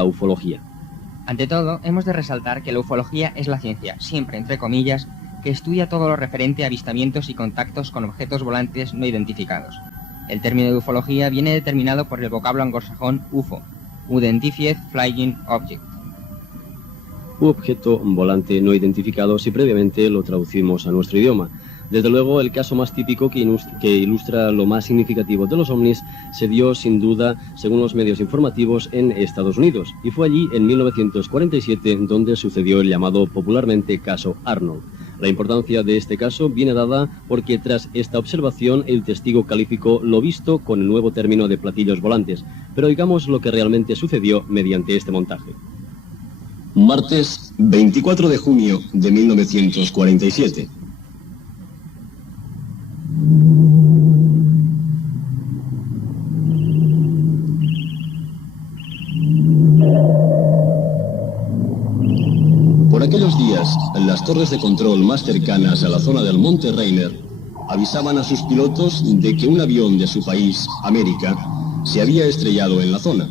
la ufología. Ante todo, hemos de resaltar que la ufología es la ciencia, siempre entre comillas, que estudia todo lo referente a avistamientos y contactos con objetos volantes no identificados. El término de ufología viene determinado por el vocablo anglosajón UFO, Unidentified Flying Object. U objeto volante no identificado si previamente lo traducimos a nuestro idioma. Desde luego, el caso más típico que ilustra lo más significativo de los ovnis se dio, sin duda, según los medios informativos, en Estados Unidos, y fue allí, en 1947, donde sucedió el llamado popularmente caso Arnold. La importancia de este caso viene dada porque tras esta observación el testigo calificó lo visto con el nuevo término de platillos volantes, pero digamos lo que realmente sucedió mediante este montaje. Martes 24 de junio de 1947. Por aquellos días, las torres de control más cercanas a la zona del Monte Rainier avisaban a sus pilotos de que un avión de su país, América, se había estrellado en la zona.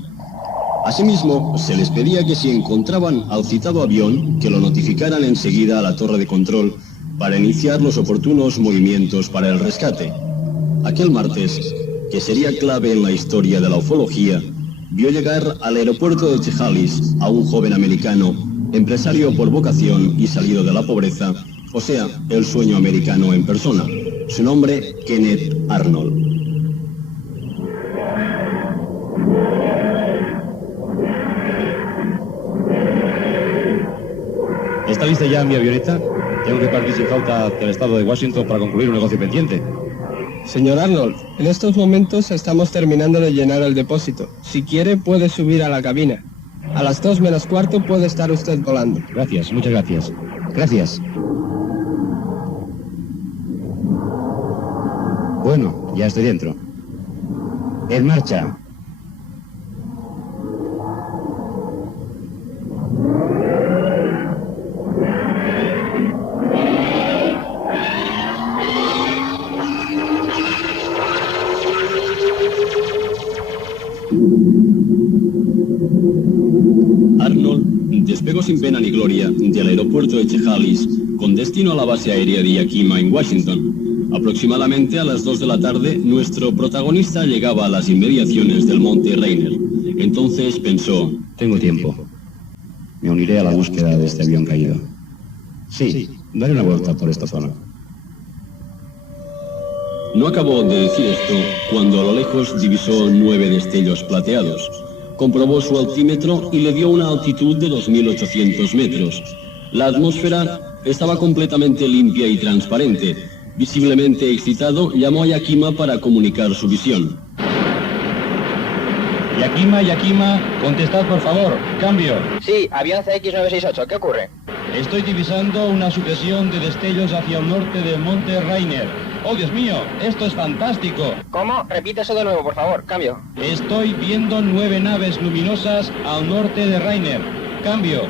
Asimismo, se les pedía que si encontraban al citado avión, que lo notificaran enseguida a la torre de control para iniciar los oportunos movimientos para el rescate. Aquel martes, que sería clave en la historia de la ufología, vio llegar al aeropuerto de Chehalis a un joven americano, empresario por vocación y salido de la pobreza, o sea, el sueño americano en persona. Su nombre, Kenneth Arnold. ¿Está lista ya mi avioneta? Tengo que partir sin falta hacia el estado de Washington para concluir un negocio pendiente. Señor Arnold, en estos momentos estamos terminando de llenar el depósito. Si quiere, puede subir a la cabina. A las 2 menos cuarto puede estar usted volando. Gracias, muchas gracias. Gracias. Bueno, ya estoy dentro. En marcha. Arnold despegó sin pena ni gloria del aeropuerto de Chehalis con destino a la base aérea de Yakima en Washington. Aproximadamente a las 2 de la tarde, nuestro protagonista llegaba a las inmediaciones del Monte Rainier. Entonces pensó: tengo tiempo. Me uniré a la búsqueda de este avión caído. Sí, daré una vuelta por esta zona. No acabó de decir esto cuando a lo lejos divisó 9 destellos plateados. Comprobó su altímetro y le dio una altitud de 2.800 metros. La atmósfera estaba completamente limpia y transparente. Visiblemente excitado, llamó a Yakima para comunicar su visión. Yakima, contestad por favor. Cambio. Sí, avión CX-968, ¿qué ocurre? Estoy divisando una sucesión de destellos hacia el norte del Monte Rainier. ¡Oh, Dios mío! ¡Esto es fantástico! ¿Cómo? Repite eso de nuevo, por favor. Cambio. Estoy viendo 9 naves luminosas al norte de Rainier. Cambio.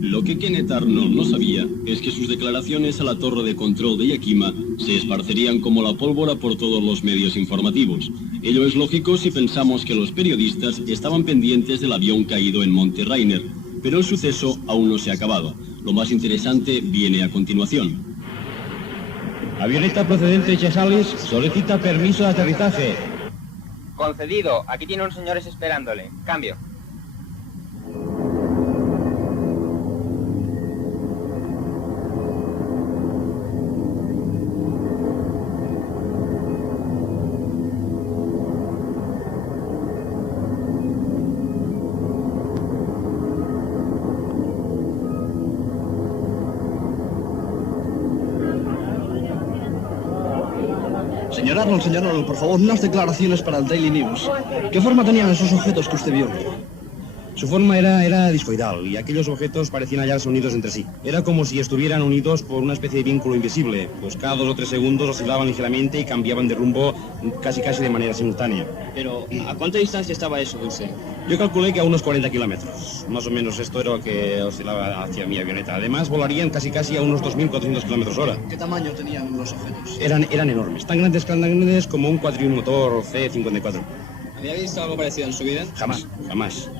Lo que Kenneth Arnold no sabía es que sus declaraciones a la torre de control de Yakima se esparcerían como la pólvora por todos los medios informativos. Ello es lógico si pensamos que los periodistas estaban pendientes del avión caído en Monte Rainier, pero el suceso aún no se ha acabado. Lo más interesante viene a continuación. Avioneta procedente de Chehalis solicita permiso de aterrizaje. Concedido. Aquí tiene unos señores esperándole. Cambio. Señor Arnold, por favor, unas declaraciones para el Daily News. ¿Qué forma tenían esos objetos que usted vio? Su forma era discoidal y aquellos objetos parecían hallarse unidos entre sí. Era como si estuvieran unidos por una especie de vínculo invisible, pues cada 2 o 3 segundos oscilaban ligeramente y cambiaban de rumbo casi de manera simultánea. Pero, ¿a cuánta distancia estaba eso, Dulce? Yo calculé que a unos 40 kilómetros. Más o menos esto era lo que oscilaba hacia mi avioneta. Además, volarían casi a unos 2.400 kilómetros hora. ¿Qué tamaño tenían los objetos? Eran enormes, tan grandes como un cuatrimotor C-54. ¿Había visto algo parecido en su vida? Jamás.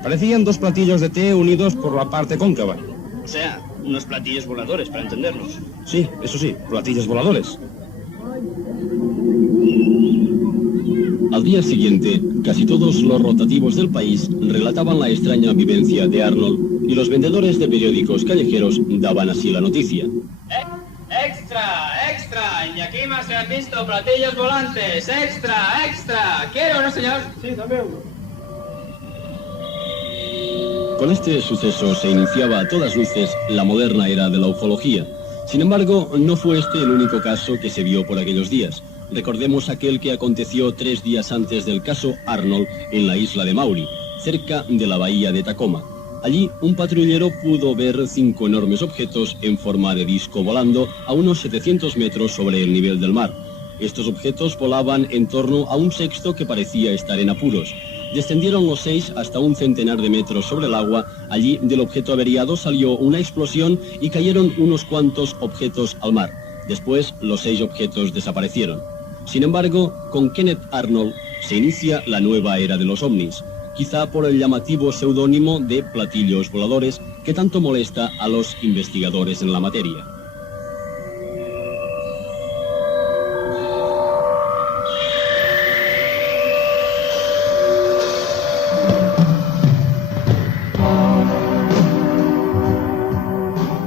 Parecían 2 platillos de té unidos por la parte cóncava. O sea, unos platillos voladores, para entendernos. Sí, eso sí, platillos voladores. Al día siguiente, casi todos los rotativos del país relataban la extraña vivencia de Arnold y los vendedores de periódicos callejeros daban así la noticia. ¡Extra! Y aquí más se han visto platillos volantes. ¡Extra! ¿Quiere uno, señor? Sí, dame uno. Con este suceso se iniciaba a todas luces la moderna era de la ufología. Sin embargo, no fue este el único caso que se vio por aquellos días. Recordemos aquel que aconteció 3 días antes del caso Arnold en la isla de Maury, cerca de la bahía de Tacoma. Allí, un patrullero pudo ver 5 enormes objetos en forma de disco volando a unos 700 metros sobre el nivel del mar. Estos objetos volaban en torno a un sexto que parecía estar en apuros. Descendieron los 6 hasta un centenar de metros sobre el agua. Allí, del objeto averiado salió una explosión y cayeron unos cuantos objetos al mar. Después, los 6 objetos desaparecieron. Sin embargo, con Kenneth Arnold se inicia la nueva era de los ovnis, quizá por el llamativo seudónimo de platillos voladores que tanto molesta a los investigadores en la materia.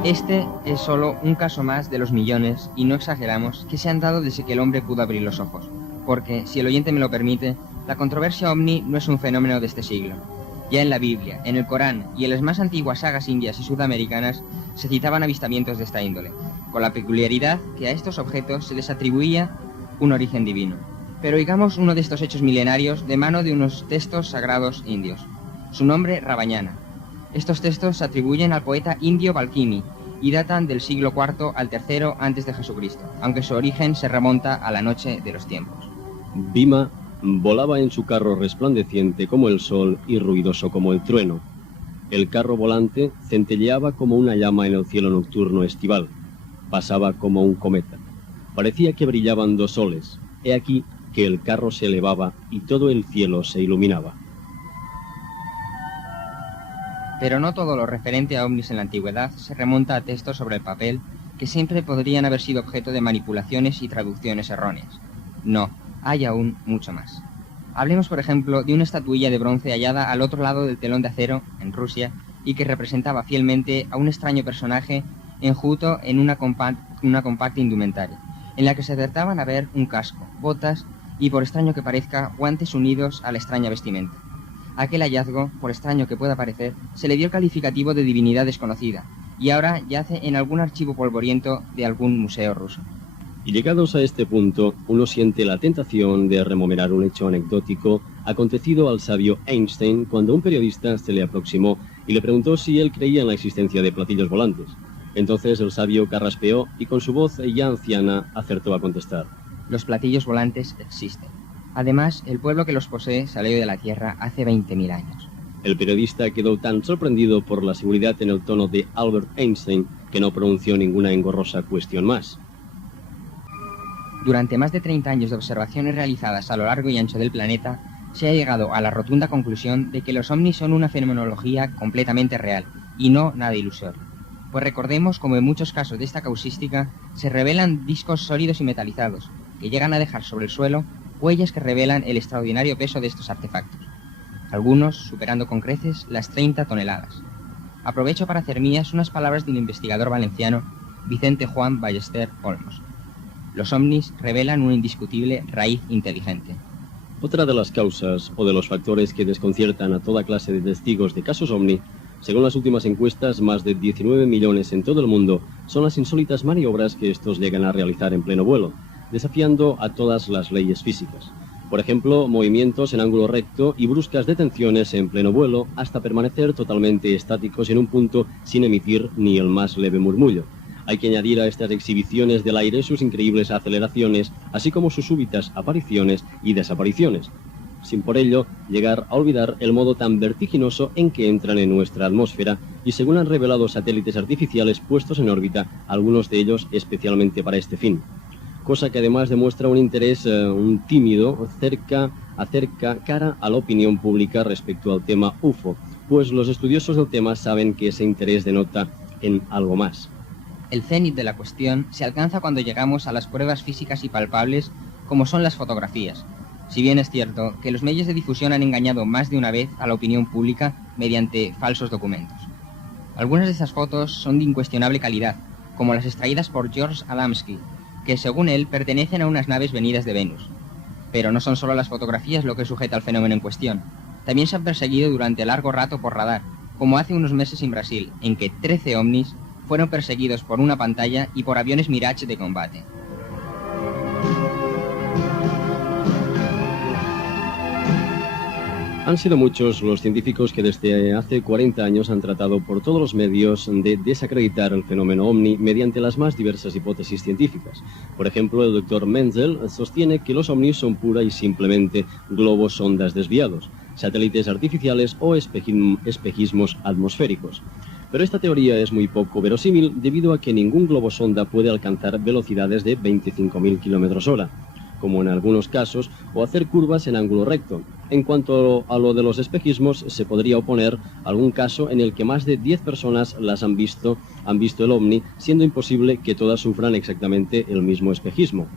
Este es solo un caso más de los millones, y no exageramos, que se han dado desde que el hombre pudo abrir los ojos. Porque, si el oyente me lo permite, la controversia ovni no es un fenómeno de este siglo. Ya en la Biblia, en el Corán y en las más antiguas sagas indias y sudamericanas se citaban avistamientos de esta índole, con la peculiaridad que a estos objetos se les atribuía un origen divino. Pero oigamos uno de estos hechos milenarios de mano de unos textos sagrados indios. Su nombre, Ramayana. Estos textos se atribuyen al poeta indio Valmiki y datan del siglo IV al III antes de Jesucristo, aunque su origen se remonta a la noche de los tiempos. Bhima volaba en su carro resplandeciente como el sol y ruidoso como el trueno. El carro volante centelleaba como una llama en el cielo nocturno estival. Pasaba como un cometa. Parecía que brillaban 2 soles. He aquí que el carro se elevaba y todo el cielo se iluminaba. Pero no todo lo referente a ovnis en la antigüedad se remonta a textos sobre el papel que siempre podrían haber sido objeto de manipulaciones y traducciones erróneas. No, hay aún mucho más. Hablemos, por ejemplo, de una estatuilla de bronce hallada al otro lado del telón de acero, en Rusia, y que representaba fielmente a un extraño personaje enjuto en una compacta indumentaria, en la que se acertaban a ver un casco, botas y, por extraño que parezca, guantes unidos a la extraña vestimenta. A aquel hallazgo, por extraño que pueda parecer, se le dio el calificativo de divinidad desconocida, y ahora yace en algún archivo polvoriento de algún museo ruso. Y llegados a este punto, uno siente la tentación de rememorar un hecho anecdótico acontecido al sabio Einstein cuando un periodista se le aproximó y le preguntó si él creía en la existencia de platillos volantes. Entonces el sabio carraspeó y con su voz ya anciana acertó a contestar. Los platillos volantes existen. Además, el pueblo que los posee salió de la Tierra hace 20.000 años. El periodista quedó tan sorprendido por la seguridad en el tono de Albert Einstein que no pronunció ninguna engorrosa cuestión más. Durante más de 30 años de observaciones realizadas a lo largo y ancho del planeta, se ha llegado a la rotunda conclusión de que los ovnis son una fenomenología completamente real, y no nada ilusorio. Pues recordemos como en muchos casos de esta causística se revelan discos sólidos y metalizados, que llegan a dejar sobre el suelo huellas que revelan el extraordinario peso de estos artefactos, algunos superando con creces las 30 toneladas. Aprovecho para hacer mías unas palabras de un investigador valenciano, Vicente Juan Ballester Olmos. Los ovnis revelan una indiscutible raíz inteligente. Otra de las causas o de los factores que desconciertan a toda clase de testigos de casos ovni, según las últimas encuestas, más de 19 millones en todo el mundo, son las insólitas maniobras que estos llegan a realizar en pleno vuelo, desafiando a todas las leyes físicas. Por ejemplo, movimientos en ángulo recto y bruscas detenciones en pleno vuelo hasta permanecer totalmente estáticos en un punto sin emitir ni el más leve murmullo. Hay que añadir a estas exhibiciones del aire sus increíbles aceleraciones, así como sus súbitas apariciones y desapariciones, sin por ello llegar a olvidar el modo tan vertiginoso en que entran en nuestra atmósfera y según han revelado satélites artificiales puestos en órbita, algunos de ellos especialmente para este fin. Cosa que además demuestra un interés un tímido acerca cara a la opinión pública respecto al tema UFO, pues los estudiosos del tema saben que ese interés denota en algo más. El cénit de la cuestión se alcanza cuando llegamos a las pruebas físicas y palpables como son las fotografías. Si bien es cierto que los medios de difusión han engañado más de una vez a la opinión pública mediante falsos documentos. Algunas de esas fotos son de incuestionable calidad, como las extraídas por George Adamski, que según él pertenecen a unas naves venidas de Venus. Pero no son solo las fotografías lo que sujeta al fenómeno en cuestión. También se han perseguido durante largo rato por radar, como hace unos meses en Brasil, en que 13 ovnis fueron perseguidos por una pantalla y por aviones Mirage de combate. Han sido muchos los científicos que desde hace 40 años han tratado por todos los medios de desacreditar el fenómeno ovni mediante las más diversas hipótesis científicas. Por ejemplo, el doctor Menzel sostiene que los ovnis son pura y simplemente globos sondas desviados, satélites artificiales o espejismos atmosféricos. Pero esta teoría es muy poco verosímil debido a que ningún globo sonda puede alcanzar velocidades de 25.000 km/h. Como en algunos casos, o hacer curvas en ángulo recto. En cuanto a lo de los espejismos, se podría oponer algún caso en el que más de 10 personas han visto el ovni, siendo imposible que todas sufran exactamente el mismo espejismo.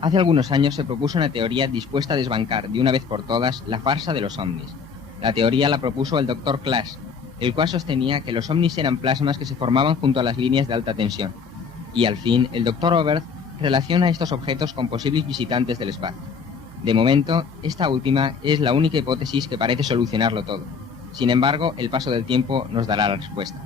Hace algunos años se propuso una teoría dispuesta a desbancar de una vez por todas la farsa de los ovnis. La teoría la propuso el Dr. Klaas, el cual sostenía que los ovnis eran plasmas que se formaban junto a las líneas de alta tensión. Y al fin, el Dr. Oberth relaciona estos objetos con posibles visitantes del espacio. De momento, esta última es la única hipótesis que parece solucionarlo todo. Sin embargo, el paso del tiempo nos dará la respuesta.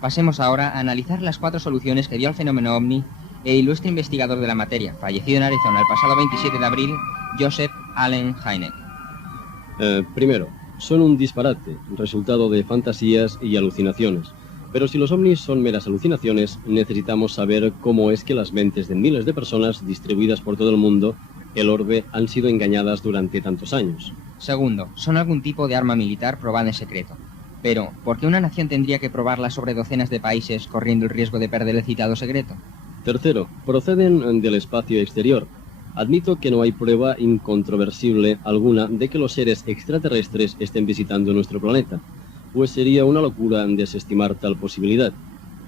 Pasemos ahora a analizar las 4 soluciones que dio al fenómeno ovni el ilustre investigador de la materia, fallecido en Arizona el pasado 27 de abril, Joseph Allen Hynek. Primero, son un disparate, resultado de fantasías y alucinaciones. Pero si los ovnis son meras alucinaciones, necesitamos saber cómo es que las mentes de miles de personas distribuidas por todo el mundo, el orbe, han sido engañadas durante tantos años. Segundo, son algún tipo de arma militar probada en secreto. Pero, ¿por qué una nación tendría que probarla sobre docenas de países corriendo el riesgo de perder el citado secreto? Tercero, proceden del espacio exterior. Admito que no hay prueba incontroversible alguna de que los seres extraterrestres estén visitando nuestro planeta, pues sería una locura desestimar tal posibilidad.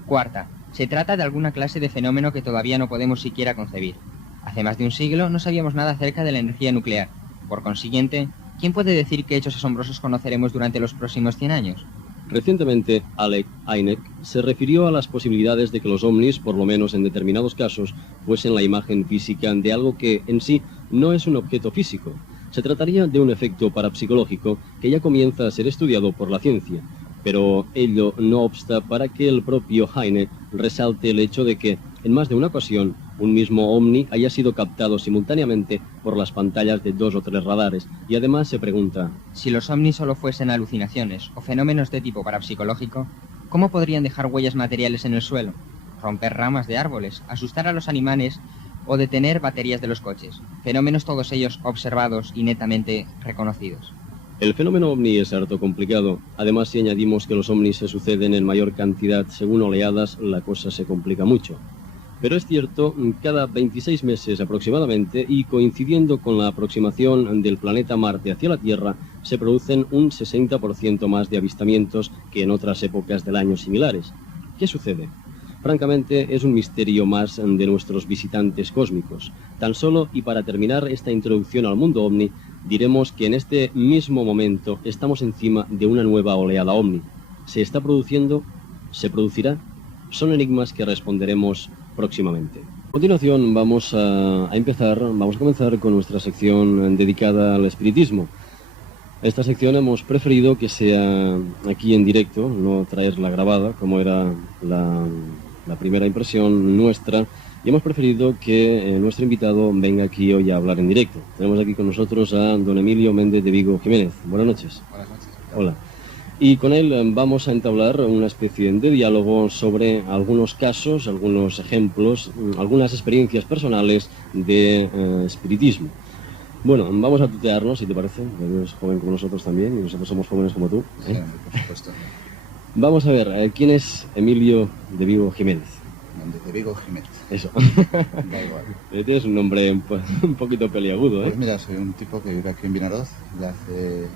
Cuarta, se trata de alguna clase de fenómeno que todavía no podemos siquiera concebir. Hace más de un siglo no sabíamos nada acerca de la energía nuclear. Por consiguiente, ¿quién puede decir qué hechos asombrosos conoceremos durante los próximos 100 años? Recientemente, Alec Hynek se refirió a las posibilidades de que los ovnis, por lo menos en determinados casos, fuesen la imagen física de algo que, en sí, no es un objeto físico. Se trataría de un efecto parapsicológico que ya comienza a ser estudiado por la ciencia, pero ello no obsta para que el propio Hynek resalte el hecho de que, en más de una ocasión, un mismo ovni haya sido captado simultáneamente por las pantallas de 2 o 3 radares, y además se pregunta: si los ovnis solo fuesen alucinaciones o fenómenos de tipo parapsicológico, ¿cómo podrían dejar huellas materiales en el suelo? Romper ramas de árboles, asustar a los animales o detener baterías de los coches, fenómenos todos ellos observados y netamente reconocidos. El fenómeno ovni es harto complicado. Además, si añadimos que los ovnis se suceden en mayor cantidad según oleadas, la cosa se complica mucho. Pero es cierto, cada 26 meses aproximadamente, y coincidiendo con la aproximación del planeta Marte hacia la Tierra, se producen un 60% más de avistamientos que en otras épocas del año similares. ¿Qué sucede? Francamente, es un misterio más de nuestros visitantes cósmicos. Tan solo, y para terminar esta introducción al mundo ovni, diremos que en este mismo momento estamos encima de una nueva oleada ovni. ¿Se está produciendo? ¿Se producirá? Son enigmas que responderemos próximamente. A continuación vamos a comenzar con nuestra sección dedicada al espiritismo. Esta sección hemos preferido que sea aquí en directo, no traerla grabada, como era la primera impresión nuestra, y hemos preferido que nuestro invitado venga aquí hoy a hablar en directo. Tenemos aquí con nosotros a don Emilio Méndez de Vigo Jiménez. Buenas noches. Buenas noches. Hola. Y con él vamos a entablar una especie de diálogo sobre algunos casos, algunos ejemplos, algunas experiencias personales de espiritismo. Bueno, vamos a tutearnos, si te parece. Eres joven como nosotros también, y nosotros somos jóvenes como tú. Sí, por supuesto. Vamos a ver, ¿quién es Emilio de Vigo Jiménez? De Vigo Jiménez. Eso. Da igual. Tienes un nombre un poquito peliagudo, ¿eh? Pues mira, soy un tipo que vive aquí en Vinaroz desde hace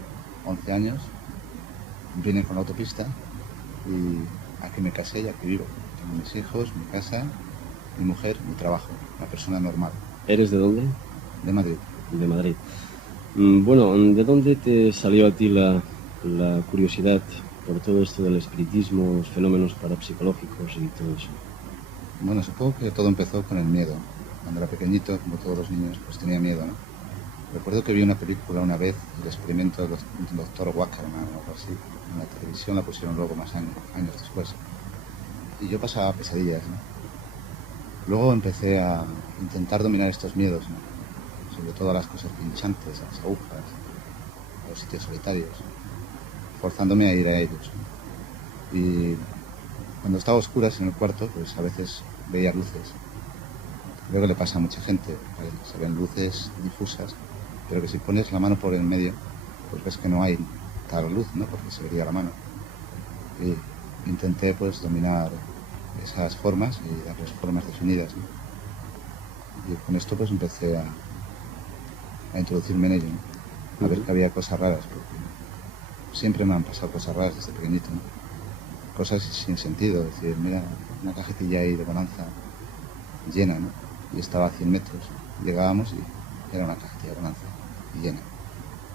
11 años. Vine con la autopista y aquí me casé y aquí vivo. Tengo mis hijos, mi casa, mi mujer, mi trabajo. Una persona normal. ¿Eres de dónde? De Madrid. De Madrid. Bueno, ¿de dónde te salió a ti la curiosidad por todo esto del espiritismo, los fenómenos parapsicológicos y todo eso? Bueno, supongo que todo empezó con el miedo. Cuando era pequeñito, como todos los niños, pues tenía miedo, ¿no? Recuerdo que vi una película una vez, el experimento del doctor Wackerman o algo así. En la televisión la pusieron luego más años después. Y yo pasaba pesadillas, ¿no? Luego empecé a intentar dominar estos miedos, ¿no? Sobre todo a las cosas pinchantes, a las agujas, a los sitios solitarios, forzándome a ir a ellos, ¿no? Y cuando estaba a oscuras en el cuarto, pues a veces veía luces. Creo que le pasa a mucha gente, se ven luces difusas, pero que si pones la mano por el medio, pues ves que no hay tal luz, ¿no? Porque se vería la mano. Y intenté pues dominar esas formas y darles formas definidas, ¿no? Y con esto pues empecé a introducirme en ello, ¿no? A ver que había cosas raras, porque siempre me han pasado cosas raras desde pequeñito, ¿no? Cosas sin sentido, es decir, mira, una cajetilla ahí de bonanza llena, ¿no? Y estaba a 100 metros. Llegábamos y era una cajetilla de bonanza y llena.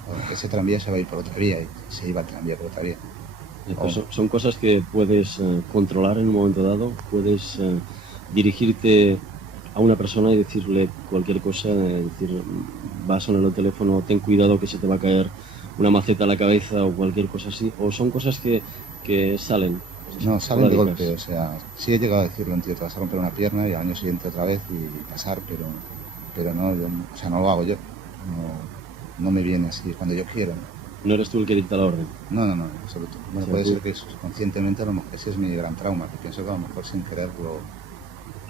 O ese tranvía se va a ir por otra vía y se iba el tranvía por otra vía. Pues son cosas que puedes controlar en un momento dado, puedes dirigirte a una persona y decirle cualquier cosa, decir, va a sonar el teléfono, ten cuidado que se te va a caer una maceta a la cabeza o cualquier cosa así, o son cosas que salen. No, salen de golpe, o sea, sí he llegado a decirlo, tío, te vas a romper una pierna y al año siguiente otra vez y pasar, pero no, o sea, no lo hago yo, no me viene así cuando yo quiero. ¿No eres tú el que dicta la orden? No, en absoluto. Bueno, puede ser que conscientemente a lo mejor ese es mi gran trauma, que pienso que a lo mejor sin querer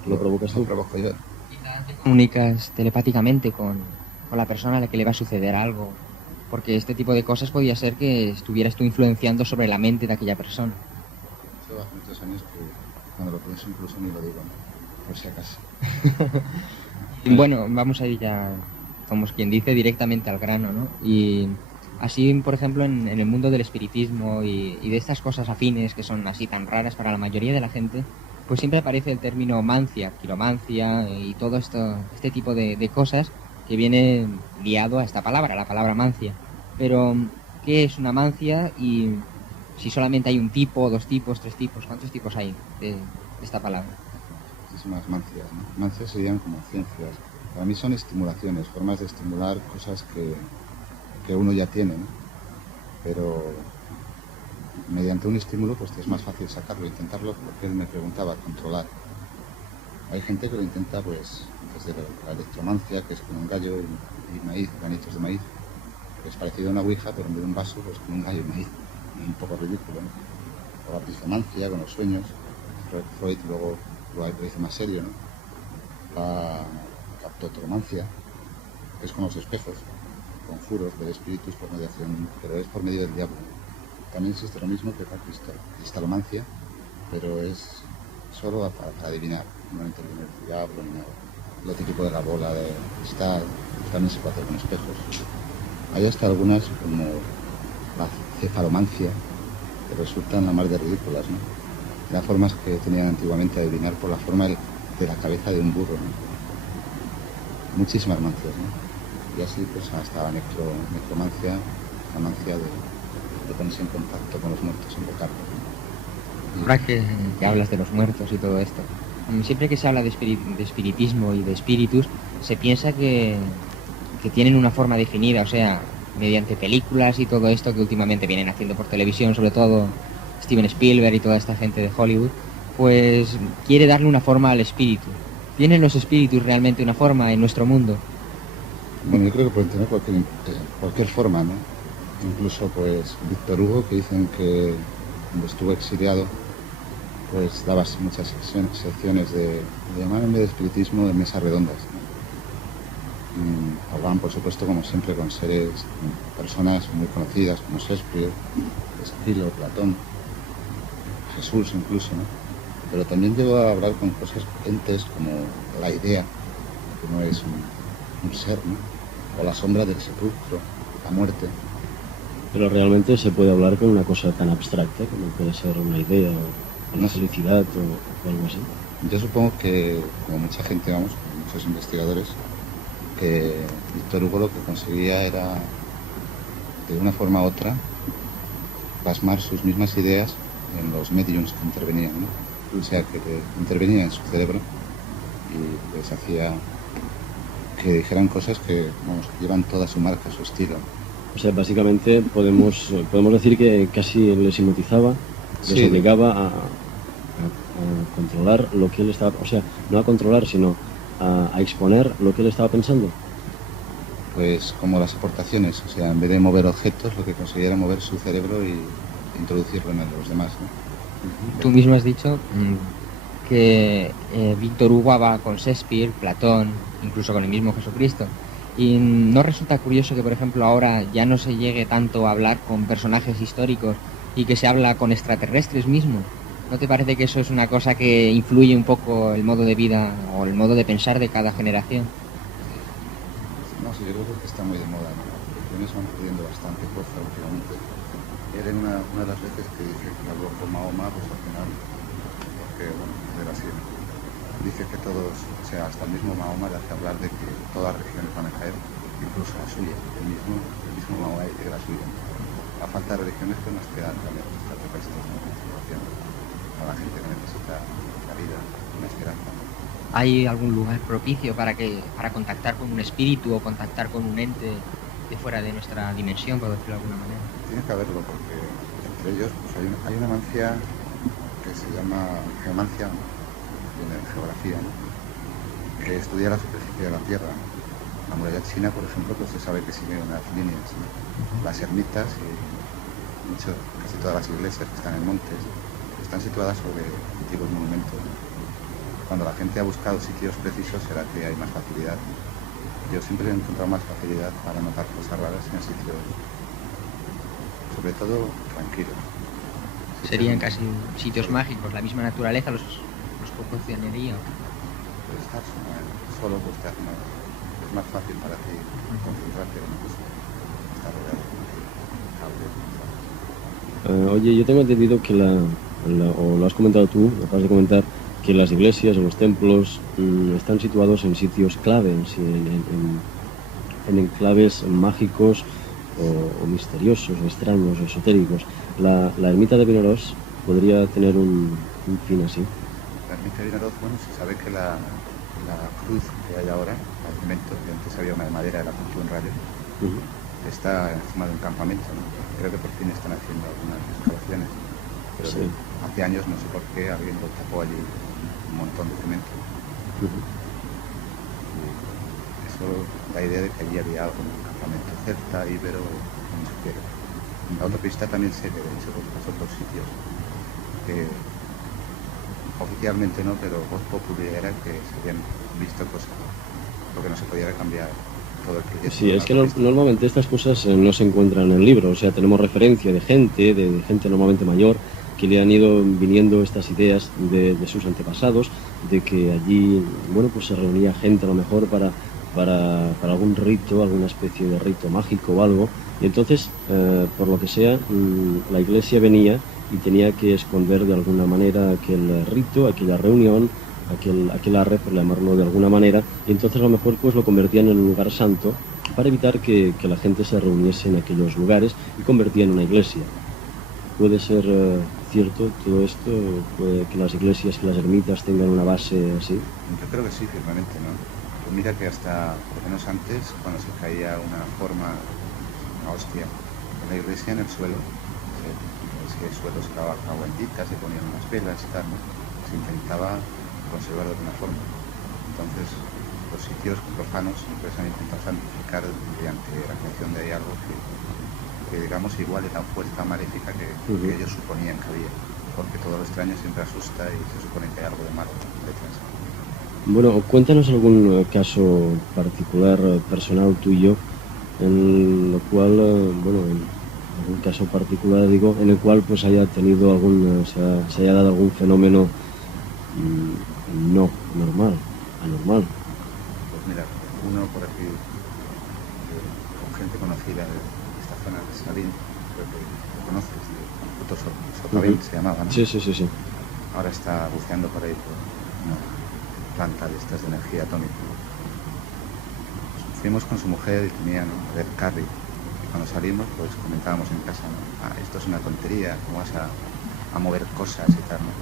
lo provocas tú. Lo provoco yo. ¿Te comunicas telepáticamente con la persona a la que le va a suceder algo? Porque este tipo de cosas podía ser que estuvieras tú influenciando sobre la mente de aquella persona. Eso hace muchos años que cuando lo pienso incluso ni lo digo, ¿no? Por si acaso. Bueno, vamos a ir ya, como quien dice, directamente al grano, ¿no? Y así, por ejemplo, en el mundo del espiritismo y de estas cosas afines que son así tan raras para la mayoría de la gente, pues siempre aparece el término mancia, quiromancia y todo este tipo de cosas que viene liado a esta palabra, la palabra mancia. Pero, ¿qué es una mancia? Y si solamente hay un tipo, 2 tipos, 3 tipos, ¿cuántos tipos hay de esta palabra? Muchísimas mancias, ¿no? Mancias serían como ciencias. Para mí son estimulaciones, formas de estimular cosas que uno ya tiene, ¿no? Pero mediante un estímulo pues es más fácil sacarlo, intentarlo, lo que él me preguntaba, controlar. Hay gente que lo intenta pues desde la electromancia, que es con un gallo y maíz, granitos de maíz, que es parecido a una ouija, pero en vez de un vaso pues con un gallo y maíz, un poco ridículo, ¿no? O la pizomancia con los sueños, Freud luego lo hizo más serio, ¿no? La captotromancia, que es con los espejos, conjuros del espíritus por mediación, pero es por medio del diablo. También existe lo mismo que la cristalomancia, pero es solo para adivinar, no interviene el diablo ni nada. Lo típico de la bola de cristal, también se puede hacer con espejos. Hay hasta algunas como la cefalomancia, que resultan la más de ridículas, ¿no? Eran formas que tenían antiguamente a adivinar por la forma de la cabeza de un burro, ¿no? Muchísimas mancias, ¿no? Y así pues hasta la necromancia, la mancia de ponerse en contacto con los muertos, invocarlos, ¿no? Ahora que hablas de los muertos y todo esto, siempre que se habla de espiritismo y de espíritus, se piensa que tienen una forma definida, o sea, mediante películas y todo esto que últimamente vienen haciendo por televisión, sobre todo Steven Spielberg y toda esta gente de Hollywood, pues quiere darle una forma al espíritu. ¿Tienen los espíritus realmente una forma en nuestro mundo? Bueno, yo creo que pueden tener cualquier forma, ¿no? Incluso, pues, Víctor Hugo, que dicen que cuando estuvo exiliado, pues daba muchas secciones de llamar en vez de espiritismo de mesas redondas, ¿no? Hablaban, por supuesto, como siempre, con personas muy conocidas, como Shakespeare, Esquilo, Platón, Jesús incluso, ¿no? Pero también llegó a hablar con cosas entes como la idea, que no es un ser, ¿no? O la sombra del sepulcro, la muerte. Pero realmente se puede hablar con una cosa tan abstracta como puede ser una idea o una felicidad o algo así. Yo supongo que, como mucha gente, vamos, muchos investigadores, que Víctor Hugo lo que conseguía era, de una forma u otra, plasmar sus mismas ideas en los mediums que intervenían, ¿no? O sea, que intervenía en su cerebro y les hacía que dijeran cosas que, vamos, llevan toda su marca, su estilo. O sea, básicamente podemos decir que casi les hipnotizaba, les obligaba a controlar lo que él estaba, o sea, no a controlar, sino a exponer lo que él estaba pensando. Pues como las aportaciones, o sea, en vez de mover objetos, lo que conseguía era mover su cerebro y introducirlo en los demás, ¿no? Tú mismo has dicho que Víctor Hugo hablaba con Shakespeare, Platón, incluso con el mismo Jesucristo. ¿Y no resulta curioso que, por ejemplo, ahora ya no se llegue tanto a hablar con personajes históricos y que se habla con extraterrestres mismos? ¿No te parece que eso es una cosa que influye un poco el modo de vida o el modo de pensar de cada generación? No sé, yo creo que está muy de moda, ¿no? Las religiones van perdiendo bastante fuerza últimamente. Él en una de las veces que dice que habló con Mahoma, pues al final, porque, bueno, era así, ¿no? Dice que todos, o sea, hasta el mismo Mahoma le hace hablar de que todas las religiones van a caer, incluso la suya. El mismo Mahoma dice que la suya. La falta de religiones que nos quedan también los extraterrestres, ¿no? A la gente que necesita la vida, una esperanza. ¿Hay algún lugar propicio para contactar con un espíritu o contactar con un ente de fuera de nuestra dimensión, por decirlo de alguna manera? Tiene que haberlo, porque entre ellos pues hay una mancia que se llama geomancia, viene de geografía, ¿no? Que estudia la superficie de la Tierra. La muralla china, por ejemplo, pues se sabe que sigue unas líneas, ¿no? Las ermitas y casi todas las iglesias que están en montes están situadas sobre antiguos monumentos. Cuando la gente ha buscado sitios precisos será que hay más facilidad. Yo siempre he encontrado más facilidad para notar cosas raras en sitios, sobre todo tranquilos. Serían casi sitios mágicos, la misma naturaleza los proporcionaría. Pues estar solo, pues te hace es más fácil para ti concentrarte en una cosa. Estar rodeado de cables. Oye, yo tengo entendido que o lo has comentado tú, lo acabas de comentar, que las iglesias o los templos están situados en sitios clave, en enclaves mágicos o misteriosos, o extraños, o esotéricos. La ermita de Vinaròs podría tener un fin así. La ermita de Vinaròs, bueno, se sabe que la cruz que hay ahora, el cemento, que antes había una de madera, la puso en rayos, está encima de un campamento, ¿no? Creo que por fin están haciendo algunas excavaciones, pero sí. Hace años, no sé por qué, alguien lo tapó allí un montón de cemento. Eso da idea de que allí había algo, un campamento celta, íbero, como se quiera. La autopista también se ve, de hecho, por otros sitios que oficialmente no, pero voz populi era que se habían visto cosas, lo que no se podía cambiar todo el proyecto. Sí, es que normalmente estas cosas no se encuentran en el libro, o sea, tenemos referencia de gente normalmente mayor, que le han ido viniendo estas ideas de sus antepasados, de que allí, bueno, pues se reunía gente a lo mejor para algún rito, alguna especie de rito mágico o algo, y entonces, por lo que sea, la iglesia venía y tenía que esconder de alguna manera aquel rito, aquella reunión, aquel arre, por llamarlo de alguna manera, y entonces a lo mejor pues lo convertían en un lugar santo para evitar que la gente se reuniese en aquellos lugares y convertían en una iglesia. ¿Puede ser cierto todo esto? ¿Puede que las iglesias, que las ermitas tengan una base así? Yo creo que sí, firmemente, ¿no? Pues mira que hasta, por lo menos antes, cuando se caía una forma, una hostia, en la iglesia, en el suelo, el suelo se daba agua bendita, se ponían unas velas y tal, ¿no? Se intentaba conservar de alguna forma. De principios profanos pues han intentado santificar mediante la creación de ahí algo que digamos igual es la fuerza maléfica que ellos suponían que había, porque todo lo extraño siempre asusta y se supone que hay algo de malo detrás. Bueno, cuéntanos algún caso particular, personal tuyo, en lo cual, bueno, en algún caso particular, digo, en el cual pues haya tenido algún, se haya dado algún fenómeno no normal, anormal. Pues mira, uno por aquí, con gente conocida de esta zona de Sabín, creo que lo conoces, de Puto Sotavén se llamaba, ¿no? Sí, sí, sí, sí. Ahora está buceando por ahí por una planta de estas de energía atómica. Fuimos con su mujer y tenía, ¿no?, Red Carry. Y cuando salimos, pues comentábamos en casa, ¿no?, esto es una tontería, cómo vas a mover cosas y tal, ¿no?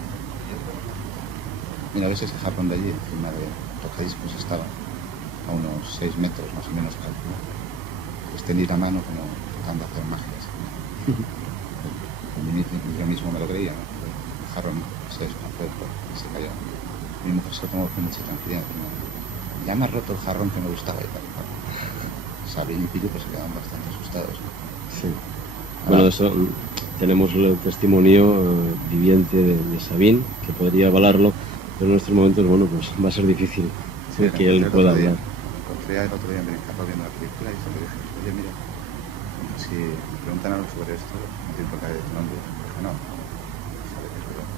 Mira, ves ese jarrón de allí, encima de tocadiscos estaba, a unos 6 metros más o menos, calculo. Extendí la mano como tratando de hacer magias, ¿no? Yo mismo me lo creía, ¿no? El jarrón se desplazó y se cayó. Mi mujer se lo tomó con mucha tranquilidad, ¿no? Ya me ha roto el jarrón que me gustaba y tal. Sabín y Pillo pues se quedaban bastante asustados, ¿no? Sí. Bueno, de eso tenemos el testimonio viviente de Sabín, que podría avalarlo, pero en estos momentos, bueno, pues va a ser difícil que él pueda hablar. Encontré el otro día en el carro viendo la película y se le dije, oye, mira, si me preguntan algo sobre esto, no te importa de tu nombre. Dije, no, sabe que es verdad.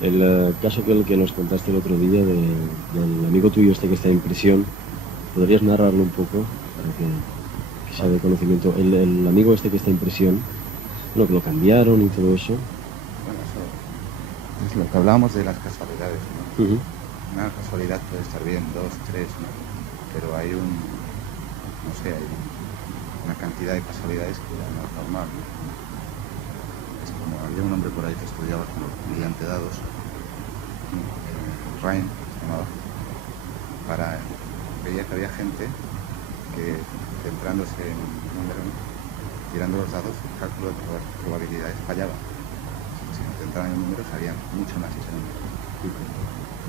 El caso que nos contaste el otro día del amigo tuyo este que está en prisión, ¿podrías narrarlo un poco para que sea de conocimiento? El amigo este que está en prisión, bueno, que lo cambiaron y todo eso. Bueno, eso es lo que hablábamos de las casualidades, ¿no? Una casualidad puede estar bien, 2, 3, ¿no? Pero hay no sé, hay una cantidad de casualidades que ya no es normal, ¿no? Es como había un hombre por ahí que estudiaba como mediante dados, Ryan se llamaba, veía que había gente que centrándose en un número, tirando los dados, el cálculo de probabilidades fallaba. Si se centraban en un número salían mucho más ese número.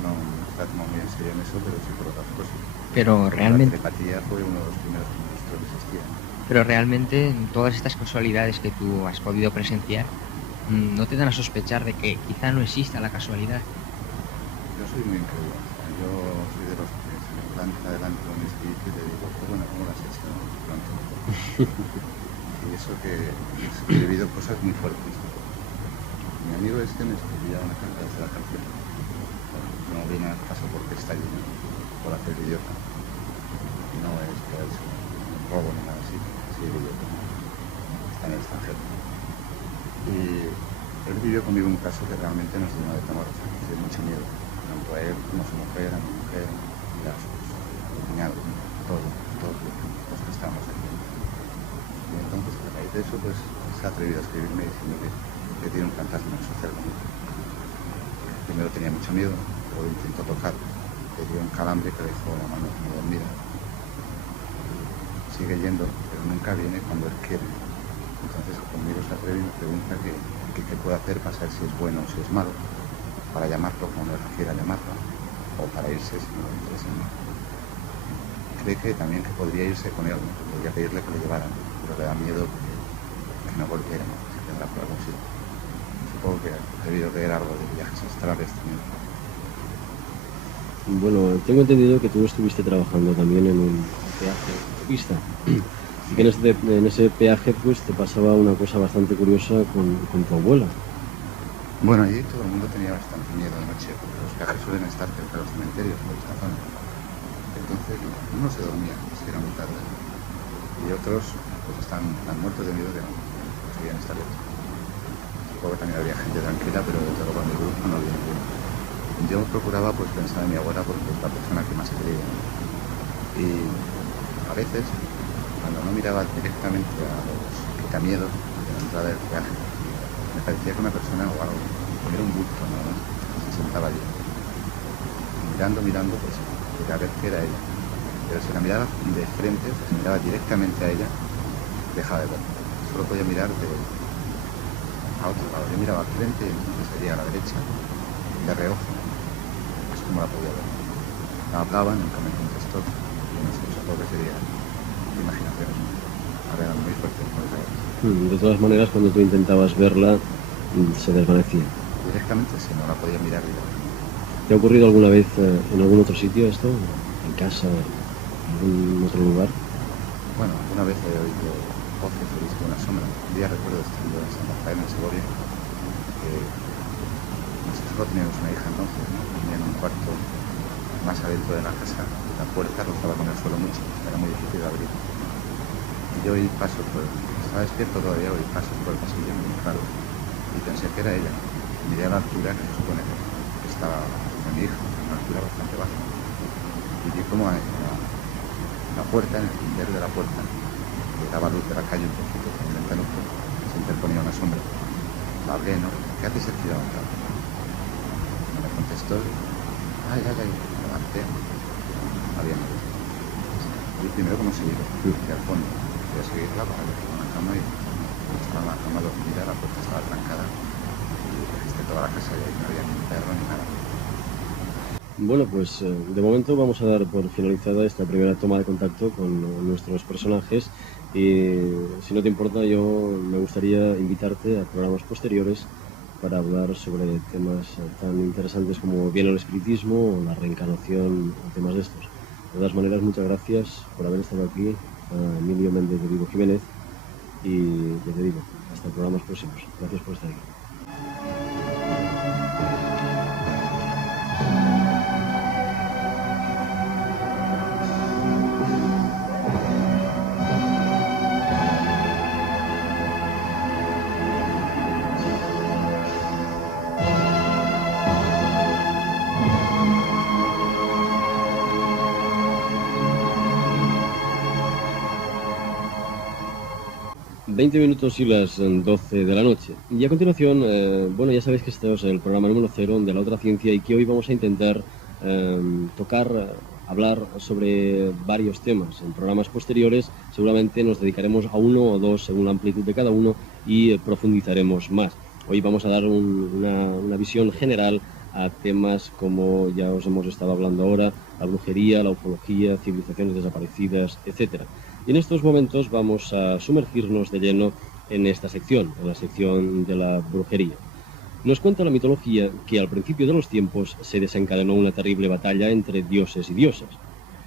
No está tomado muy en serio en eso, pero sí por otras cosas. Pero realmente... La telepatía fue uno de los primeros ministros que existían. Pero realmente todas estas casualidades que tú has podido presenciar no te dan a sospechar de que quizá no exista la casualidad. Yo soy muy incrédulo. Yo soy de los que se me planta delante de un espíritu y le digo, pues bueno, ¿cómo lo has hecho? Pronto. Y eso que he vivido cosas muy fuertes. Mi amigo este me escribía una carta desde la cárcel. No viene al caso porque está allí, ¿no?, por hacer el idiota. No es que es un robo ni nada así, sí, el idiota. Está en el extranjero. Y él vivió conmigo un caso que realmente nos llenó de temor, o sea, de mucho miedo. Tanto a él como a su mujer, a mi mujer y a sus cuñados, ¿no?, todos los que estábamos aquí. Y entonces, a raíz de eso, pues se ha atrevido a escribirme diciendo que tiene un fantasma en su celda. Primero tenía mucho miedo, lo intentó tocar, le dio un calambre que dejó la mano como dormida. Sigue yendo, pero nunca viene cuando él quiere. Entonces conmigo se atreve y me pregunta qué puede hacer para saber si es bueno o si es malo, para llamarlo como él quiera llamarlo, o para irse si no le interesa. Cree que también que podría irse con él, ¿no?, que podría pedirle que le llevaran, pero le da miedo que no volviera, ¿no?, que tendrá por algún sitio. Supongo que ha debido leer algo de viajes astrales también. Bueno, tengo entendido que tú estuviste trabajando también en un peaje de autopista y que en ese peaje pues te pasaba una cosa bastante curiosa con tu abuela. Bueno, allí todo el mundo tenía bastante miedo de noche, porque los peajes suelen estar cerca de los cementerios por esta zona. Entonces unos se dormían, si era muy tarde, y otros pues están tan muertos de miedo que no querían estar lejos. Supongo que también había gente tranquila, pero desde luego en mi grupo no había ninguno. Yo procuraba pues pensar en mi abuela porque es la persona que más quería. Y a veces, cuando no miraba directamente a los quitamiedos de la entrada del peaje, me parecía que una persona o algo, era un bulto nada más, se sentaba allí. Mirando, pues a ver qué era ella. Pero si la miraba de frente, o sea, si miraba directamente a ella, dejaba de ver. Solo podía mirar a otro lado. Yo miraba al frente y entonces sería a la derecha, de reojo. Es como la podía ver. La hablaba, nunca me contestó. no sé, supongo que sería imaginación. Ahora eran muy fuertes, muy reales. De todas maneras, cuando tú intentabas verla, se desvanecía. Directamente, si no la podía mirar directamente. ¿Te ha ocurrido alguna vez en algún otro sitio esto? ¿En casa? ¿En algún otro lugar? Bueno, alguna vez he oído voces, he visto una sombra. Un día recuerdo estando en Santa Fe, en Segovia, que nosotros teníamos una hija entonces, ¿no? Tenía en un cuarto más adentro de la casa, la puerta rozaba con el suelo mucho, era muy difícil de abrir. Y yo oí pasos estaba despierto todavía, oí pasos por el pasillo muy raro. Y pensé que era ella. Miré a la altura que se supone que estaba de mi hija, a una altura bastante baja. Y vi como la puerta, en el tintero de la puerta, que daba luz de la calle un poquito, por el ventanuco, se interponía una sombra. La hablé, ¿no? ¿Qué haces aquí levantado? Me contestó, ay, levanté. Había nadie. Y primero como seguir, y al fondo. Voy a seguirla para que tenga una cama y estaba en la cama dormida, la puerta estaba trancada y registré toda la casa y ahí no había ni un perro ni nada. Bueno, pues de momento vamos a dar por finalizada esta primera toma de contacto con nuestros personajes y si no te importa yo me gustaría invitarte a programas posteriores para hablar sobre temas tan interesantes como bien el espiritismo o la reencarnación o temas de estos. De todas maneras, muchas gracias por haber estado aquí, a Emilio Méndez de Vigo Jiménez y ya te digo, hasta programas próximos. Gracias por estar aquí. 20 minutos y las 12 de la noche. Y a continuación, bueno, ya sabéis que este es el programa número 0 de La Otra Ciencia y que hoy vamos a intentar hablar sobre varios temas. En programas posteriores seguramente nos dedicaremos a uno o dos según la amplitud de cada uno y profundizaremos más. Hoy vamos a dar una visión general a temas como ya os hemos estado hablando ahora, la brujería, la ufología, civilizaciones desaparecidas, etcétera. Y en estos momentos vamos a sumergirnos de lleno en esta sección, en la sección de la brujería. Nos cuenta la mitología que al principio de los tiempos se desencadenó una terrible batalla entre dioses y diosas.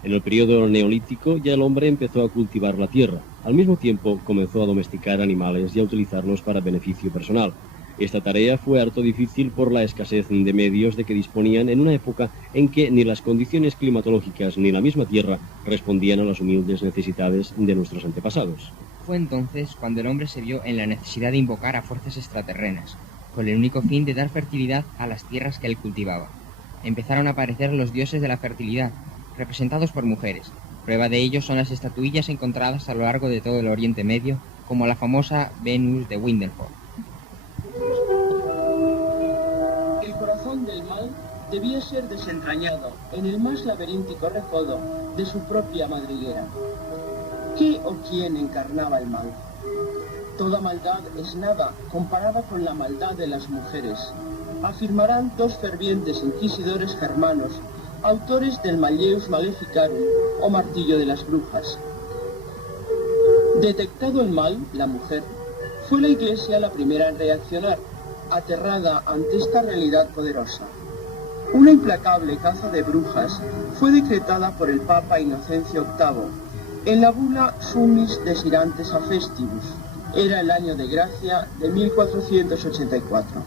En el periodo neolítico ya el hombre empezó a cultivar la tierra. Al mismo tiempo comenzó a domesticar animales y a utilizarlos para beneficio personal. Esta tarea fue harto difícil por la escasez de medios de que disponían en una época en que ni las condiciones climatológicas ni la misma tierra respondían a las humildes necesidades de nuestros antepasados. Fue entonces cuando el hombre se vio en la necesidad de invocar a fuerzas extraterrenas, con el único fin de dar fertilidad a las tierras que él cultivaba. Empezaron a aparecer los dioses de la fertilidad, representados por mujeres. Prueba de ello son las estatuillas encontradas a lo largo de todo el Oriente Medio, como la famosa Venus de Windenford. El corazón del mal debía ser desentrañado en el más laberíntico recodo de su propia madriguera. ¿Qué o quién encarnaba el mal? Toda maldad es nada comparada con la maldad de las mujeres, afirmarán dos fervientes inquisidores germanos, autores del Malleus Maleficarum o Martillo de las Brujas. Detectado el mal, la mujer, fue la Iglesia la primera en reaccionar, aterrada ante esta realidad poderosa. Una implacable caza de brujas fue decretada por el Papa Inocencio VIII en la bula Summis Desirantes a Festibus. Era el año de gracia de 1484.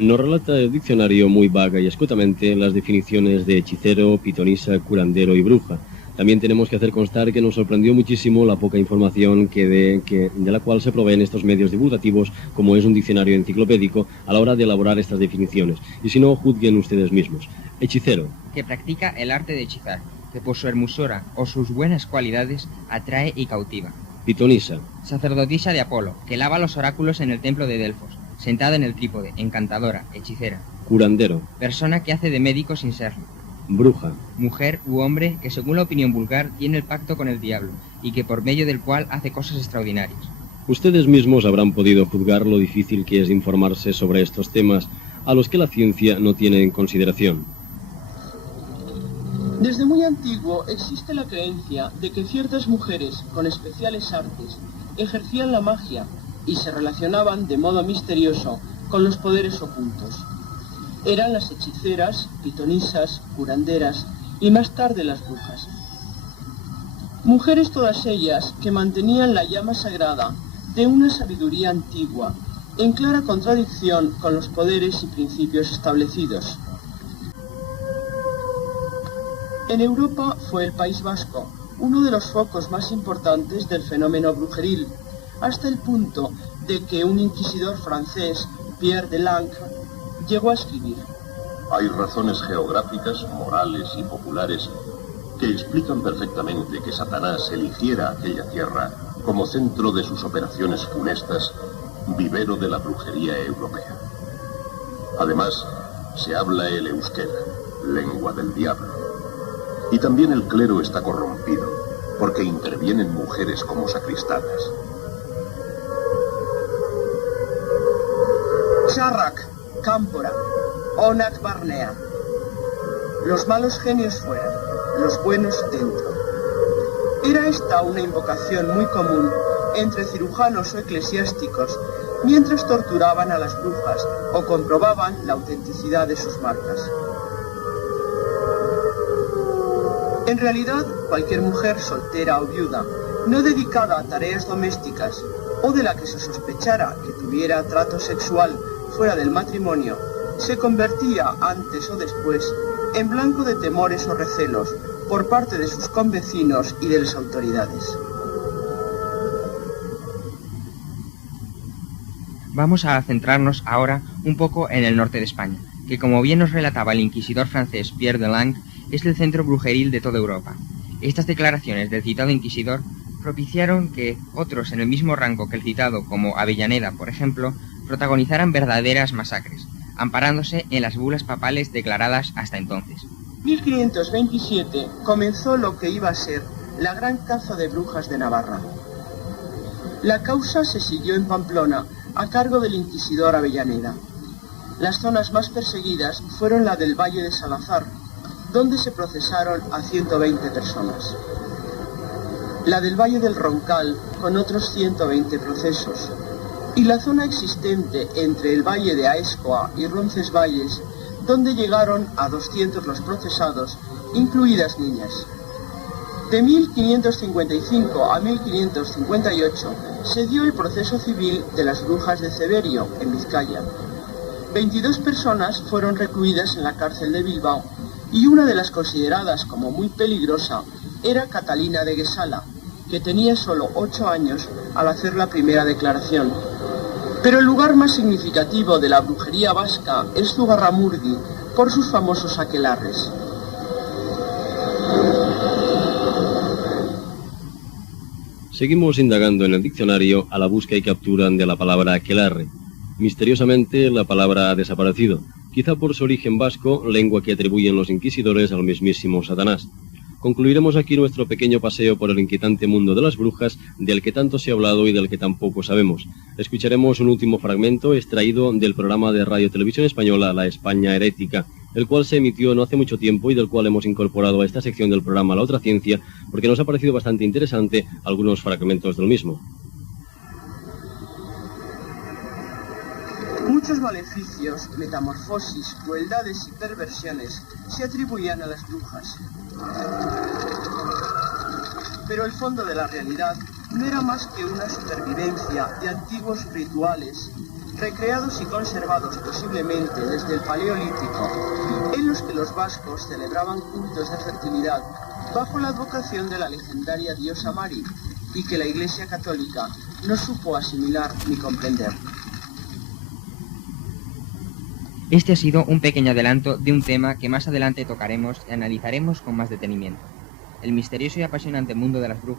Nos relata el diccionario muy vaga y escuetamente las definiciones de hechicero, pitonisa, curandero y bruja. También tenemos que hacer constar que nos sorprendió muchísimo la poca información de la cual se proveen estos medios divulgativos, como es un diccionario enciclopédico, a la hora de elaborar estas definiciones. Y si no, juzguen ustedes mismos. Hechicero. Que practica el arte de hechizar, que por su hermosura o sus buenas cualidades atrae y cautiva. Pitonisa. Sacerdotisa de Apolo, que lava los oráculos en el templo de Delfos, sentada en el trípode, encantadora, hechicera. Curandero. Persona que hace de médico sin serlo. Bruja. Mujer u hombre que según la opinión vulgar tiene el pacto con el diablo y que por medio del cual hace cosas extraordinarias. Ustedes mismos habrán podido juzgar lo difícil que es informarse sobre estos temas a los que la ciencia no tiene en consideración. Desde muy antiguo existe la creencia de que ciertas mujeres con especiales artes ejercían la magia y se relacionaban de modo misterioso con los poderes ocultos. Eran las hechiceras, pitonisas, curanderas y más tarde las brujas. Mujeres todas ellas que mantenían la llama sagrada de una sabiduría antigua, en clara contradicción con los poderes y principios establecidos. En Europa fue el País Vasco uno de los focos más importantes del fenómeno brujeril, hasta el punto de que un inquisidor francés, Pierre de Langres, llegó a escribir: hay razones geográficas, morales y populares que explican perfectamente que Satanás eligiera aquella tierra como centro de sus operaciones funestas, vivero de la brujería europea. Además, se habla el euskera, lengua del diablo. Y también el clero está corrompido, porque intervienen mujeres como sacristanas. Charrak, Cámpora, Onak Barnea. Los malos genios fuera, los buenos dentro. Era esta una invocación muy común entre cirujanos o eclesiásticos mientras torturaban a las brujas o comprobaban la autenticidad de sus marcas. En realidad, cualquier mujer soltera o viuda, no dedicada a tareas domésticas o de la que se sospechara que tuviera trato sexual fuera del matrimonio, se convertía antes o después en blanco de temores o recelos por parte de sus convecinos y de las autoridades. Vamos a centrarnos ahora un poco en el norte de España, que como bien nos relataba el inquisidor francés Pierre de Langres, es el centro brujeril de toda Europa. Estas declaraciones del citado inquisidor propiciaron que otros en el mismo rango que el citado, como Avellaneda, por ejemplo, protagonizaran verdaderas masacres, amparándose en las bulas papales declaradas hasta entonces. 1527 comenzó lo que iba a ser la gran caza de brujas de Navarra. La causa se siguió en Pamplona a cargo del inquisidor Avellaneda. Las zonas más perseguidas fueron la del Valle de Salazar, donde se procesaron a 120 personas. La del Valle del Roncal, con otros 120 procesos, y la zona existente entre el Valle de Aescoa y Roncesvalles, donde llegaron a 200 los procesados, incluidas niñas. De 1555 a 1558 se dio el proceso civil de las brujas de Ceberio, en Vizcaya. 22 personas fueron recluidas en la cárcel de Bilbao, y una de las consideradas como muy peligrosa era Catalina de Guesala, que tenía solo 8 años al hacer la primera declaración. Pero el lugar más significativo de la brujería vasca es Zugarramurdi, por sus famosos aquelarres. Seguimos indagando en el diccionario a la búsqueda y captura de la palabra aquelarre. Misteriosamente, la palabra ha desaparecido, quizá por su origen vasco, lengua que atribuyen los inquisidores al mismísimo Satanás. Concluiremos aquí nuestro pequeño paseo por el inquietante mundo de las brujas, del que tanto se ha hablado y del que tampoco sabemos. Escucharemos un último fragmento extraído del programa de Radio Televisión Española La España Herética, el cual se emitió no hace mucho tiempo y del cual hemos incorporado a esta sección del programa La Otra Ciencia, porque nos ha parecido bastante interesante algunos fragmentos del mismo. Muchos maleficios, metamorfosis, crueldades y perversiones se atribuían a las brujas. Pero el fondo de la realidad no era más que una supervivencia de antiguos rituales, recreados y conservados posiblemente desde el Paleolítico, en los que los vascos celebraban cultos de fertilidad bajo la advocación de la legendaria diosa Mari, y que la Iglesia Católica no supo asimilar ni comprender. Este ha sido un pequeño adelanto de un tema que más adelante tocaremos y analizaremos con más detenimiento: el misterioso y apasionante mundo de las brujas.